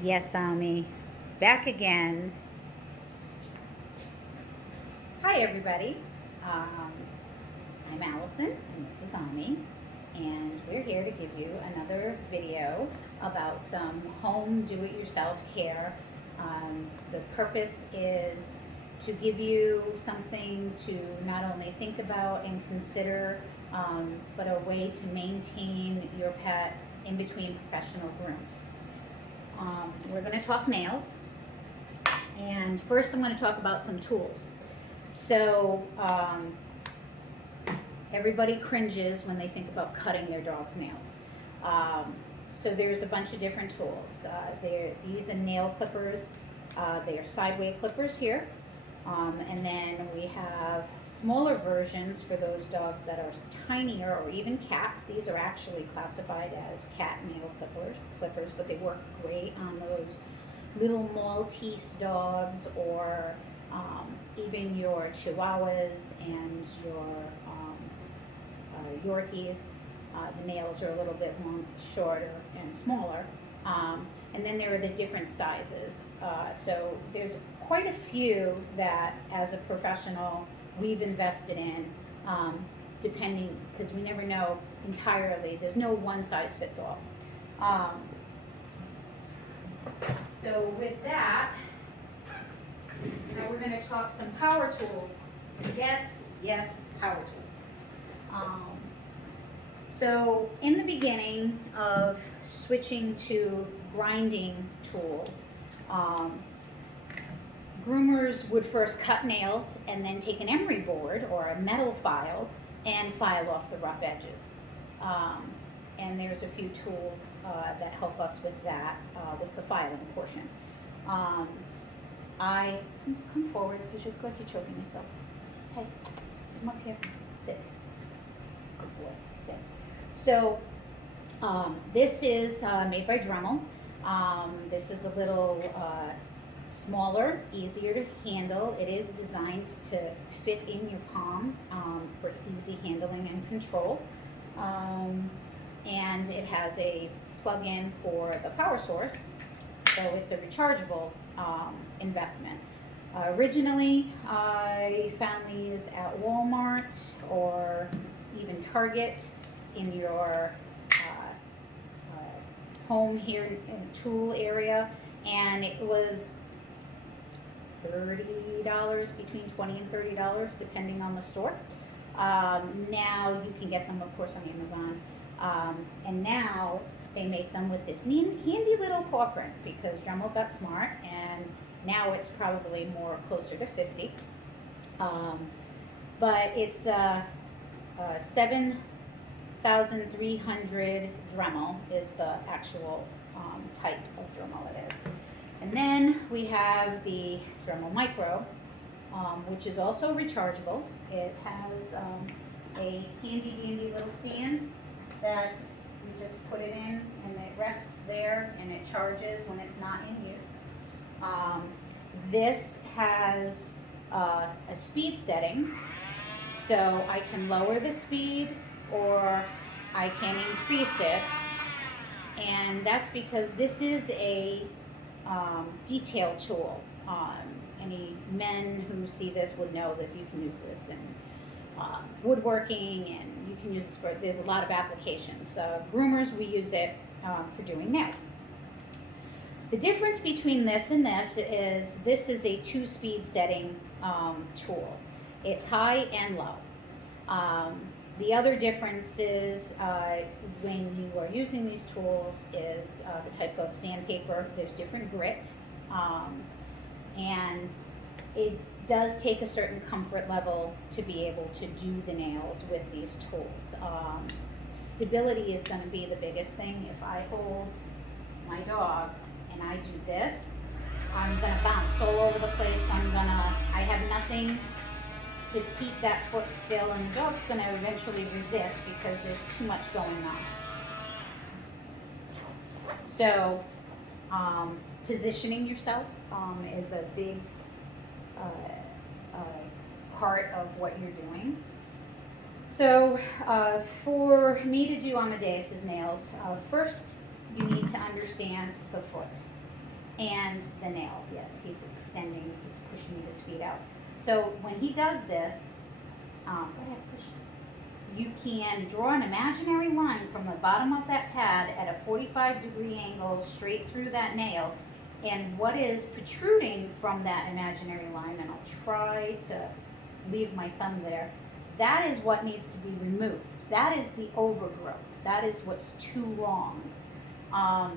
Yes, Ami. Back again. Hi, everybody. Um, I'm Allison, and this is Ami. And we're here to give you another video about some home do-it-yourself care. The purpose is to give you something to not only think about and consider, but a way to maintain your pet in between professional grooms. We're going to talk nails, and first I'm going to talk about some tools. So everybody cringes when they think about cutting their dog's nails. So there's a bunch of different tools. These are nail clippers. They are sideway clippers here. And then we have smaller versions for those dogs that are tinier, or even cats. These are actually classified as cat nail clippers, but they work great on those little Maltese dogs, or even your Chihuahuas and your Yorkies. The nails are a little bit more shorter and smaller. And then there are the different sizes. So there's quite a few that, as a professional, we've invested in, depending, because we never know entirely. There's no one size fits all. So with that, now we're going to talk some power tools. Yes, power tools. So in the beginning of switching to grinding tools, groomers would first cut nails and then take an emery board or a metal file and file off the rough edges. And there's a few tools that help us with that, with the filing portion. Come forward, because you look like you're choking yourself. Hey, come up here, sit. Good boy, sit. So this is made by Dremel. This is a little smaller, easier to handle. It is designed to fit in your palm for easy handling and control. And it has a plug-in for the power source, so it's a rechargeable investment. Originally, I found these at Walmart or even Target in your home here in the tool area, and it was $30, between $20 and $30, depending on the store. Now you can get them, of course, on Amazon. And now they make them with this handy little paw print, because Dremel got smart, and now it's probably more closer to 50. But it's 7,300 Dremel is the actual type of Dremel it is. And then we have the Dremel Micro, which is also rechargeable. It has a handy little stand that we just put it in, and it rests there, and it charges when it's not in use. This has a speed setting, so I can lower the speed or I can increase it, and that's because this is a detail tool. Any men who see this would know that you can use this in woodworking, and you can use this for, there's a lot of applications. Groomers, we use it for doing nails. The difference between this and this is a 2-speed setting tool. It's high and low. The other difference is when you are using these tools is the type of sandpaper. There's different grit, and it does take a certain comfort level to be able to do the nails with these tools. Stability is going to be the biggest thing. If I hold my dog and I do this, I'm going to bounce all over the place. I have nothing to keep that foot still, and the dog's going to eventually resist because there's too much going on. So positioning yourself is a big part of what you're doing. So for me to do Amadeus's nails, first you need to understand the foot. and the nail. Yes, he's extending, he's pushing his feet out. So when he does this, go ahead, push. You can draw an imaginary line from the bottom of that pad at a 45-degree angle straight through that nail. And what is protruding from that imaginary line, and I'll try to leave my thumb there, that is what needs to be removed. That is the overgrowth. That is what's too long. How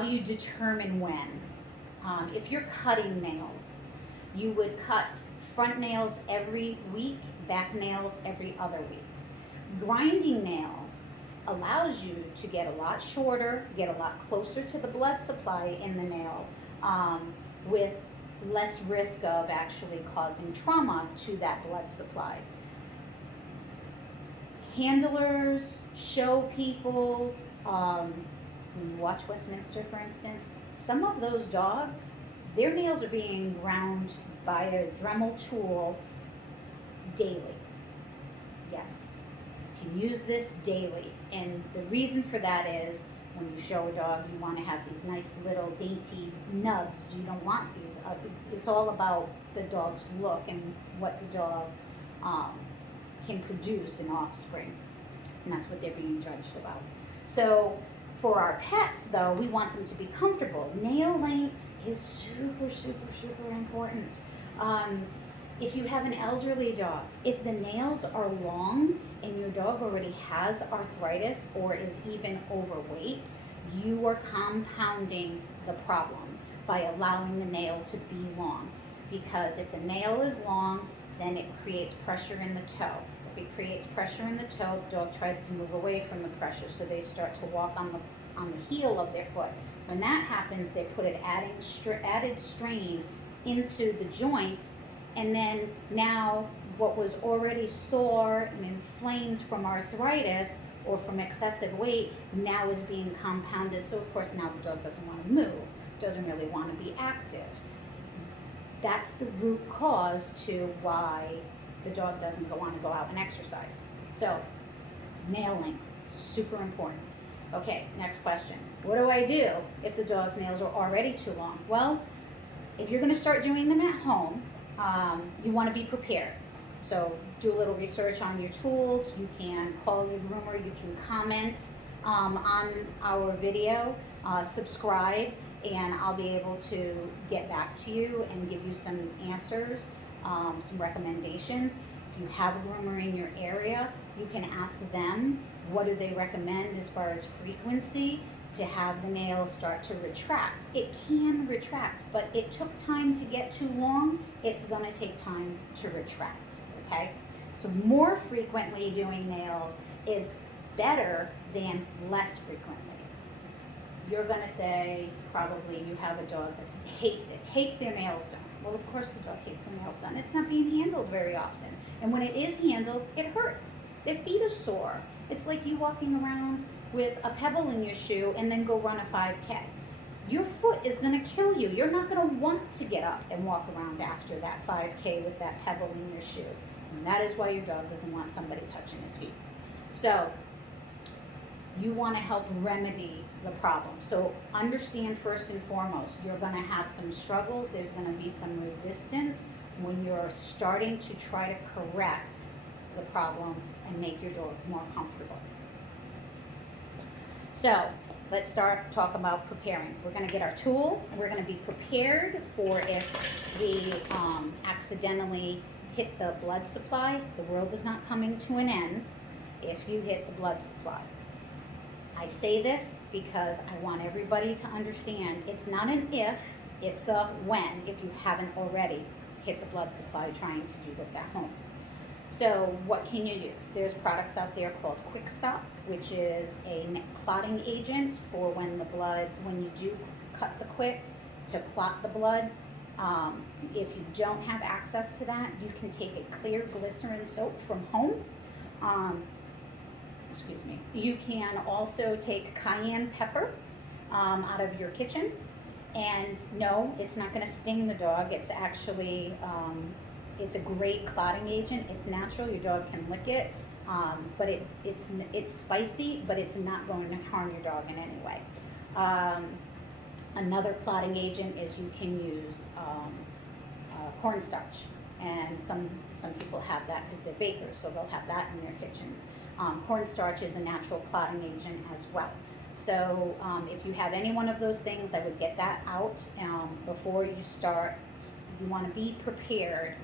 do you determine when? If you're cutting nails, you would cut front nails every week, back nails every other week. Grinding nails allows you to get a lot shorter, get a lot closer to the blood supply in the nail, with less risk of actually causing trauma to that blood supply. Handlers, show people, when you watch Westminster, for instance, some of those dogs, their nails are being ground by a Dremel tool daily. Yes, you can use this daily. And the reason for that is when you show a dog, you want to have these nice little dainty nubs. You don't want these. It's all about the dog's look and what the dog can produce in offspring. And that's what they're being judged about. So for our pets, though, we want them to be comfortable. Nail length is super, super, super important. If you have an elderly dog, if the nails are long and your dog already has arthritis or is even overweight, you are compounding the problem by allowing the nail to be long. Because if the nail is long, then it creates pressure in the toe. If it creates pressure in the toe, the dog tries to move away from the pressure, so they start to walk on the heel of their foot. When that happens, they put an added strain into the joints, and then now what was already sore and inflamed from arthritis or from excessive weight now is being compounded. So of course now the dog doesn't want to move, doesn't really want to be active. That's the root cause to why the dog doesn't want to go out and exercise. So nail length, super important. Okay, next question. What do I do if the dog's nails are already too long? Well, if you're going to start doing them at home, you want to be prepared. So do a little research on your tools. You can call your groomer. You can comment on our video, subscribe, and I'll be able to get back to you and give you some answers, some recommendations. If you have a groomer in your area, you can ask them what do they recommend as far as frequency to have the nails start to retract. It can retract, but it took time to get too long. It's going to take time to retract, okay? So more frequently doing nails is better than less frequently. You're going to say probably you have a dog that hates their nails done. Well, of course the dog hates their nails done. It's not being handled very often. And when it is handled, it hurts. Their feet are sore. It's like you walking around with a pebble in your shoe and then go run a 5K. Your foot is going to kill you. You're not going to want to get up and walk around after that 5K with that pebble in your shoe. And that is why your dog doesn't want somebody touching his feet. So you want to help remedy the problem. So understand first and foremost, you're going to have some struggles. There's going to be some resistance when you're starting to try to correct the problem and make your dog more comfortable. So let's start talking about preparing. We're going to get our tool, and we're going to be prepared for if we accidentally hit the blood supply. The world is not coming to an end if you hit the blood supply. I say this because I want everybody to understand it's not an if, it's a when, if you haven't already hit the blood supply trying to do this at home. So what can you use? There's products out there called Quick Stop, which is a clotting agent for when you do cut the quick to clot the blood. If you don't have access to that, you can take a clear glycerin soap from home. You can also take cayenne pepper out of your kitchen. And no, it's not going to sting the dog. It's actually, it's a great clotting agent. It's natural. Your dog can lick it. But it's spicy, but it's not going to harm your dog in any way. Another clotting agent is you can use cornstarch, and some people have that because they're bakers, so they'll have that in their kitchens. Cornstarch is a natural clotting agent as well. So if you have any one of those things, I would get that out before you start. You want to be prepared.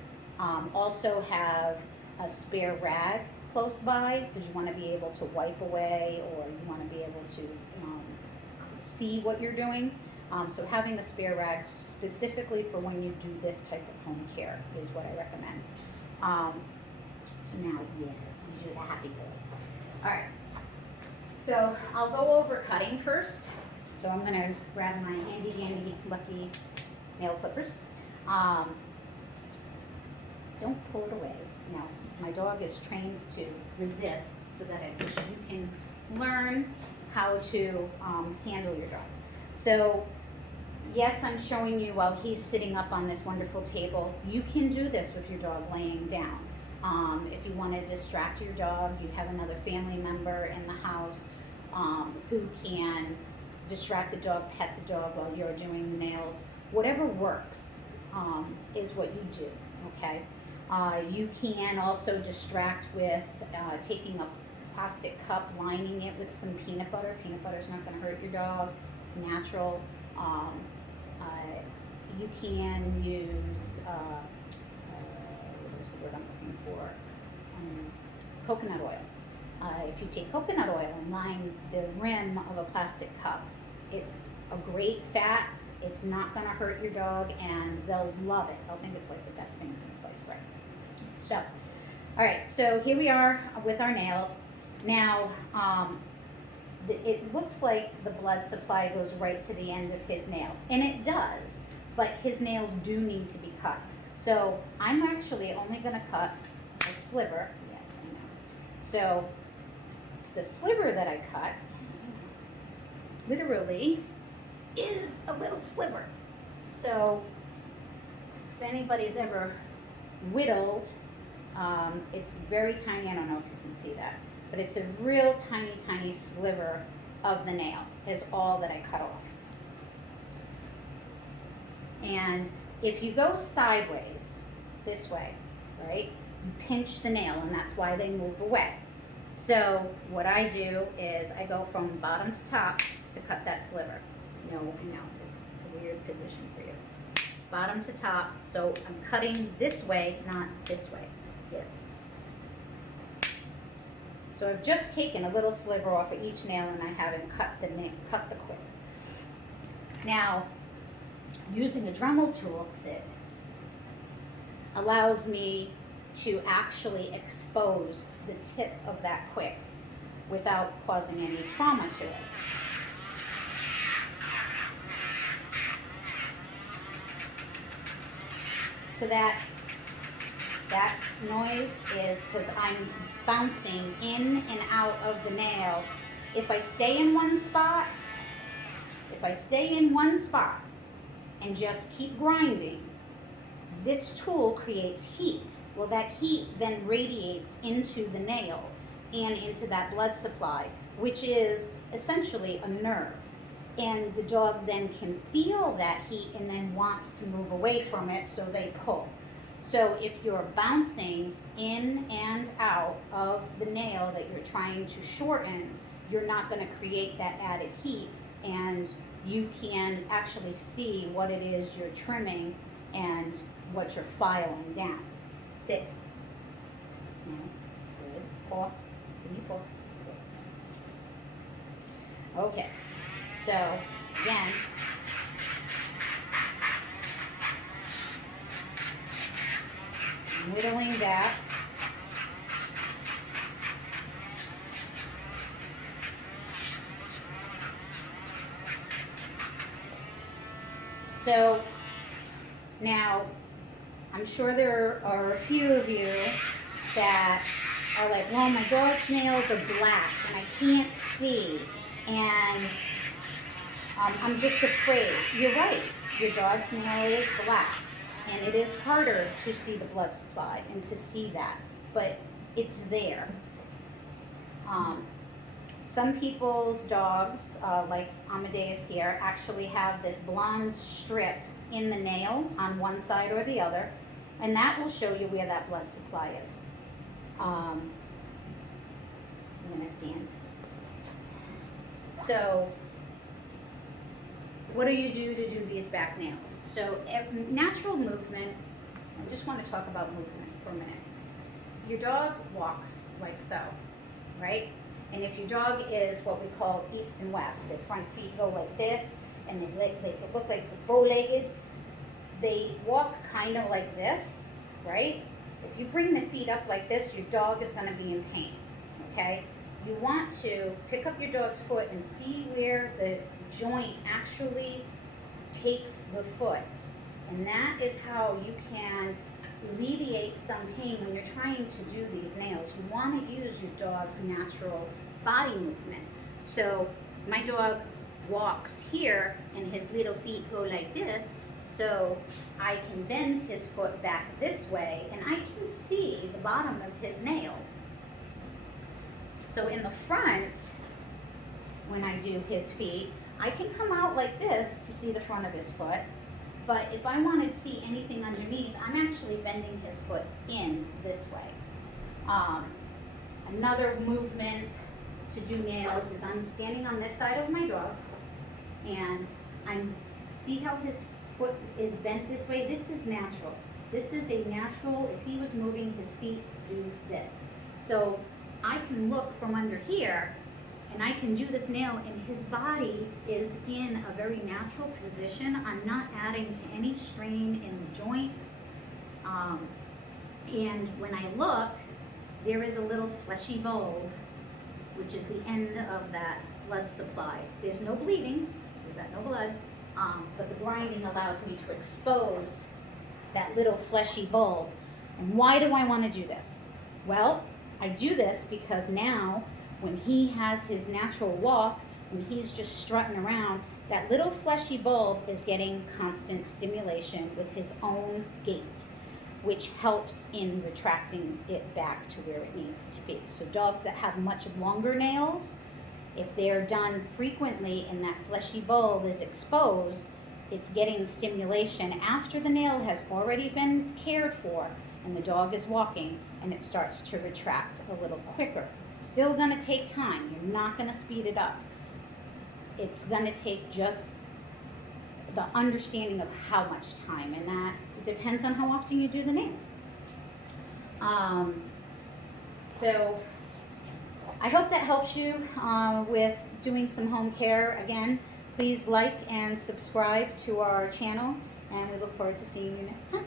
Also have a spare rag close by, because you want to be able to wipe away, or you want to be able to see what you're doing. So having a spare rag specifically for when you do this type of home care is what I recommend. So now, yes, you do the happy boy. All right. So I'll go over cutting first. So I'm going to grab my handy dandy lucky nail clippers. Don't pull it away. No, my dog is trained to resist, so that you can learn how to handle your dog. So yes, I'm showing you while he's sitting up on this wonderful table. You can do this with your dog laying down. If you want to distract your dog, you have another family member in the house who can distract the dog, pet the dog while you're doing the nails. Whatever works is what you do, okay? You can also distract with taking a plastic cup, lining it with some peanut butter. Peanut butter is not going to hurt your dog. It's natural. You can use, what is the word I'm looking for? Coconut oil. If you take coconut oil and line the rim of a plastic cup, it's a great fat. It's not going to hurt your dog, and they'll love it. They'll think it's like the best thing since sliced bread. So, all right, so here we are with our nails. Now, it looks like the blood supply goes right to the end of his nail, and it does, but his nails do need to be cut. So I'm actually only going to cut a sliver. Yes, I know. So the sliver that I cut literally is a little sliver. So if anybody's ever whittled, it's very tiny. I don't know if you can see that, but it's a real tiny, tiny sliver of the nail is all that I cut off. And if you go sideways, this way, right, you pinch the nail, and that's why they move away. So what I do is I go from bottom to top to cut that sliver. No, it's a weird position for you. Bottom to top, so I'm cutting this way, not this way. Yes. So I've just taken a little sliver off of each nail, and I haven't cut the quick. Now, using a Dremel tool sit allows me to actually expose the tip of that quick without causing any trauma to it. So that noise is because I'm bouncing in and out of the nail. If I stay in one spot and just keep grinding, this tool creates heat. Well, that heat then radiates into the nail and into that blood supply, which is essentially a nerve. And the dog then can feel that heat and then wants to move away from it, so they pull. So if you're bouncing in and out of the nail that you're trying to shorten, you're not going to create that added heat, and you can actually see what it is you're trimming and what you're filing down. Sit. No. Good. Paw. Give me paw. Good. Okay. So, again, I'm whittling that. So, now, I'm sure there are a few of you that are like, well, my dog's nails are black and I can't see, and I'm just afraid. You're right. Your dog's nail is black, and it is harder to see the blood supply and to see that, but it's there. Some people's dogs, like Amadeus here, actually have this blonde strip in the nail on one side or the other, and that will show you where that blood supply is. I'm going to stand. So, what do you do to do these back nails? So, natural movement, I just want to talk about movement for a minute. Your dog walks like so, right? And if your dog is what we call east and west, their front feet go like this, and they look like bow-legged, they walk kind of like this, right? If you bring the feet up like this, your dog is going to be in pain, okay? You want to pick up your dog's foot and see where the joint actually takes the foot. And that is how you can alleviate some pain when you're trying to do these nails. You want to use your dog's natural body movement. So my dog walks here and his little feet go like this, so I can bend his foot back this way and I can see the bottom of his nail. So in the front, when I do his feet, I can come out like this to see the front of his foot. But if I wanted to see anything underneath, I'm actually bending his foot in this way. Another movement to do nails is I'm standing on this side of my dog, and see how his foot is bent this way? This is natural. This is a natural, if he was moving, his feet do this. So I can look from under here, and I can do this nail, and his body is in a very natural position. I'm not adding to any strain in the joints. And when I look, there is a little fleshy bulb, which is the end of that blood supply. There's no bleeding, we've got no blood, but the grinding allows me to expose that little fleshy bulb. And why do I want to do this? Well, I do this because now, when he has his natural walk, when he's just strutting around, that little fleshy bulb is getting constant stimulation with his own gait, which helps in retracting it back to where it needs to be. So dogs that have much longer nails, if they're done frequently and that fleshy bulb is exposed, it's getting stimulation after the nail has already been cared for and the dog is walking, and it starts to retract a little quicker. It's still gonna take time. You're not gonna speed it up. It's gonna take just the understanding of how much time, and that depends on how often you do the nails. So I hope that helps you with doing some home care. Again, please like and subscribe to our channel, and we look forward to seeing you next time.